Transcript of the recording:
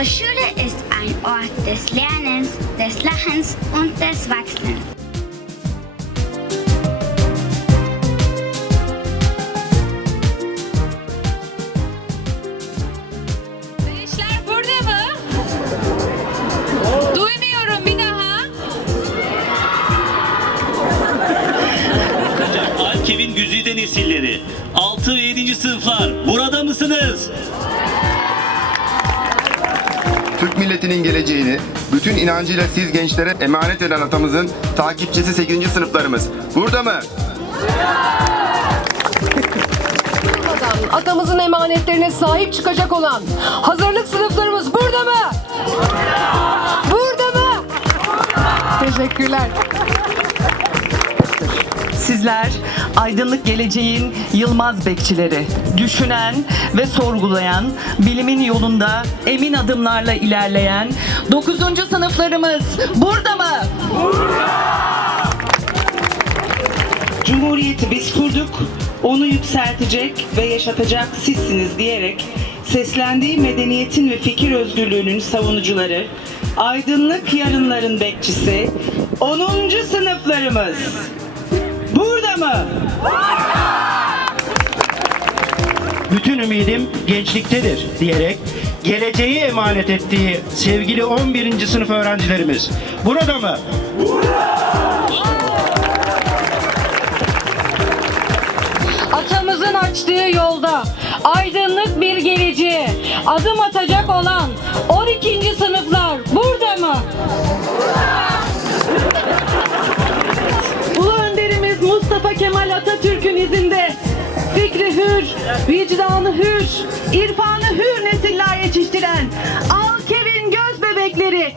Unsere Schule ist ein Ort des Lernens, des Lachens und des Wachsens. Gençler burada mı? Duymuyorum bir daha. Alkev'in güzide nesilleri 6 ve 7. sınıflar burada mısınız? Türk milletinin geleceğini bütün inancıyla siz gençlere emanet eden atamızın takipçisi 8. sınıflarımız. Burada mı? Atamızın emanetlerine sahip çıkacak olan hazırlık sınıflarımız burada mı? Burada mı? Teşekkürler. Sizler aydınlık geleceğin yılmaz bekçileri, düşünen ve sorgulayan, bilimin yolunda emin adımlarla ilerleyen 9. sınıflarımız burada mı? Cumhuriyeti biz kurduk, onu yükseltecek ve yaşatacak sizsiniz diyerek seslendiği medeniyetin ve fikir özgürlüğünün savunucuları, aydınlık yarınların bekçisi, 10. sınıflarımız. Mı? bütün ümidim gençliktedir diyerek geleceği emanet ettiği sevgili 11. sınıf öğrencilerimiz burada mı? Atamızın açtığı yolda aydınlık bir geleceğe adım atacak olan 12. sınıflar burada vicdanı hür, irfanı hür nesiller yetiştiren Alkevin göz bebekleri,